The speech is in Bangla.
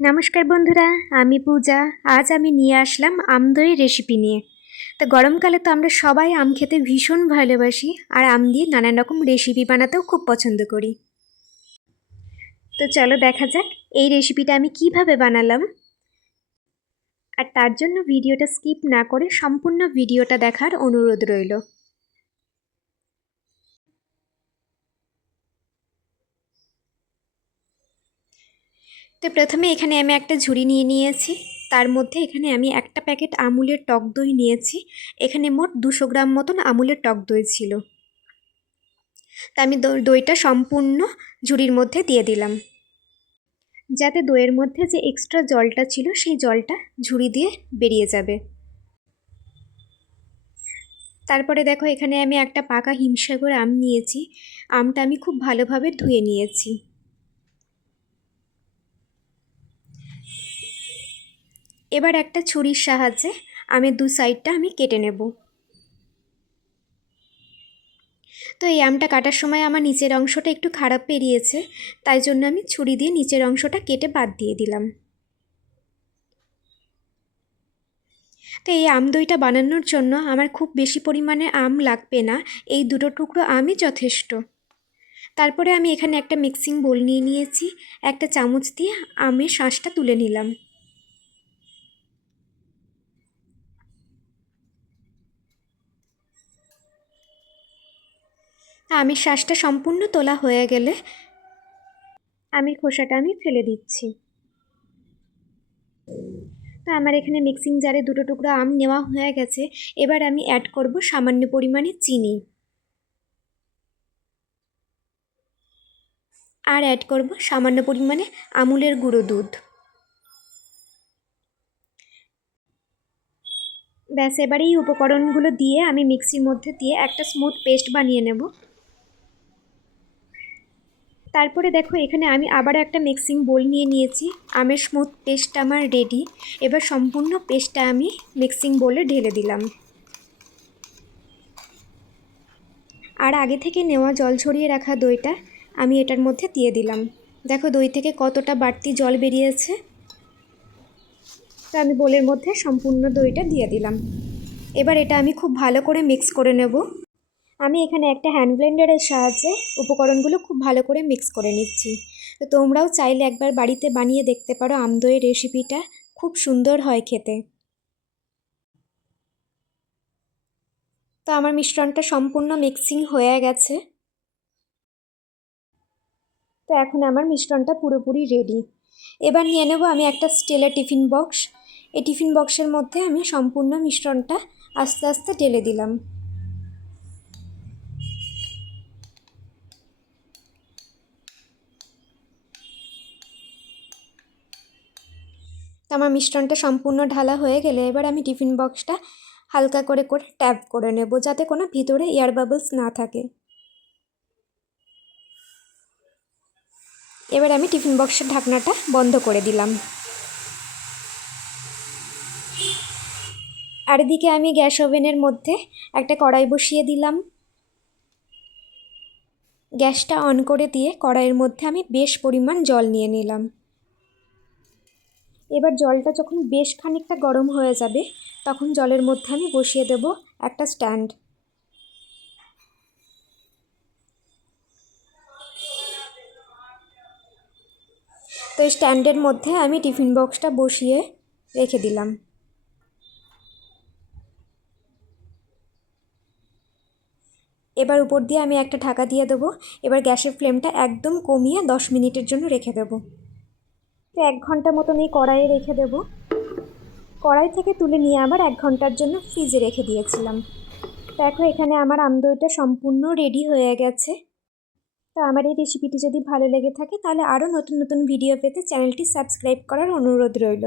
নমস্কার বন্ধুরা, আমি পূজা। আজ আমি নিয়ে আসলাম আম দই রেসিপি নিয়ে। তো গরমকালে তো আমরা সবাই আম খেতে ভীষণ ভালোবাসি, আর আম দিয়ে নানান রকম রেসিপি বানাতেও খুব পছন্দ করি। তো চলো দেখা যাক এই রেসিপিটা আমি কিভাবে বানালাম। আর তার জন্য ভিডিওটা স্কিপ না করে সম্পূর্ণ ভিডিওটা দেখার অনুরোধ রইল। তো প্রথমে এখানে আমি একটা ঝুড়ি নিয়ে নিয়েছি। তার মধ্যে এখানে আমি একটা প্যাকেট আমুলের টক দই নিয়েছি। এখানে মোট 200 গ্রাম মতন আমুলের টক দই ছিল। তা আমি দইটা সম্পূর্ণ ঝুড়ির মধ্যে দিয়ে দিলাম, যাতে দইয়ের মধ্যে যে এক্সট্রা জলটা ছিল সেই জলটা ঝুড়ি দিয়ে বেরিয়ে যাবে। তারপরে দেখো এখানে আমি একটা পাকা হিমসাগর আম নিয়েছি। আমটা আমি খুব ভালোভাবে ধুয়ে নিয়েছি। এবার একটা ছুরির সাহায্যে আমের দু সাইডটা আমি কেটে নেব। তো এই আমটা কাটার সময় আমার নিচের অংশটা একটু খারাপ বেরিয়েছে, তাই জন্য আমি ছুরি দিয়ে নিচের অংশটা কেটে বাদ দিয়ে দিলাম। তো এই আম দইটা বানানোর জন্য আমার খুব বেশি পরিমাণে আম লাগবে না, এই দুটো টুকরো আমই যথেষ্ট। তারপরে আমি এখানে একটা মিক্সিং বোল নিয়ে নিয়েছি। একটা চামচ দিয়ে আমের শাঁসটা তুলে নিলাম। আমের শাঁসটা সম্পূর্ণ তোলা হয়ে গেলে আমের খোসাটা আমি ফেলে দিচ্ছি। তো আমার এখানে মিক্সিং জারে দুটো টুকরো আম নেওয়া হয়ে গেছে। এবার আমি অ্যাড করব সামান্য পরিমাণে চিনি, আর অ্যাড করব সামান্য পরিমাণে আমুলের গুঁড়ো দুধ। ব্যাস, এবার এই উপকরণগুলো দিয়ে আমি মিক্সির মধ্যে দিয়ে একটা স্মুথ পেস্ট বানিয়ে নেব। তারপরে দেখো এখানে আমি আবার একটা মিক্সিং বোল নিয়ে নিয়েছি। আমের স্মুথ পেস্টটা আমার রেডি। এবার সম্পূর্ণ পেস্টটা আমি মিক্সিং বোলে ঢেলে দিলাম। আর আগে থেকে নেওয়া জল ছড়িয়ে রাখা দইটা আমি এটার মধ্যে দিয়ে দিলাম। দেখো দই থেকে কতটা বাড়তি জল বেরিয়েছে। তো আমি বোলের মধ্যে সম্পূর্ণ দইটা দিয়ে দিলাম। এবার এটা আমি খুব ভালো করে মিক্স করে নেব। আমি এখানে একটা হ্যান্ড ব্লেন্ডারের সাহায্যে উপকরণগুলো খুব ভালো করে মিক্স করে নিচ্ছি। তো তোমরাও চাইলে একবার বাড়িতে বানিয়ে দেখতে পারো আম দইয়ের রেসিপিটা, খুব সুন্দর হয় খেতে। তো আমার মিশ্রণটা সম্পূর্ণ মিক্সিং হয়ে গেছে। তো এখন আমার মিশ্রণটা পুরোপুরি রেডি। এবার নিয়ে নেব আমি একটা স্টিলের টিফিন বক্স। এই টিফিন বক্সের মধ্যে আমি সম্পূর্ণ মিশ্রণটা আস্তে আস্তে ঢেলে দিলাম। আমার মিশ্রণটা সম্পূর্ণ ঢালা হয়ে গেলে এবার আমি টিফিন বক্সটা হালকা করে করে ট্যাপ করে নেব, যাতে কোনো ভিতরে এয়ার বাবলস না থাকে। এবার আমি টিফিন বক্সের ঢাকনাটা বন্ধ করে দিলাম। আর এদিকে আমি গ্যাস ওভেনের মধ্যে একটা কড়াই বসিয়ে দিলাম। গ্যাসটা অন করে দিয়ে কড়াইয়ের মধ্যে আমি বেশ পরিমাণ জল নিয়ে নিলাম। এবার জলটা যখন বেশ খানিকটা গরম হয়ে যাবে তখন জলের মধ্যে আমি বসিয়ে দেব একটা স্ট্যান্ড। তো এই স্ট্যান্ডের মধ্যে আমি টিফিন বক্সটা বসিয়ে রেখে দিলাম। এবার উপর দিয়ে আমি একটা ঢাকা দিয়ে দেবো। এবার গ্যাসের ফ্লেমটা একদম কমিয়ে 10 মিনিটের জন্য রেখে দেবো। তো 1 ঘন্টা মতন এই কড়াইয়ে রেখে দেবো। কড়াই থেকে তুলে নিয়ে আবার 1 ঘন্টার জন্য ফ্রিজে রেখে দিয়েছিলাম। দেখো এখানে আমার আম দইটা সম্পূর্ণ রেডি হয়ে গেছে। তো আমার এই রেসিপিটি যদি ভালো লেগে থাকে তাহলে আরও নতুন নতুন ভিডিও পেতে চ্যানেলটি সাবস্ক্রাইব করার অনুরোধ রইল।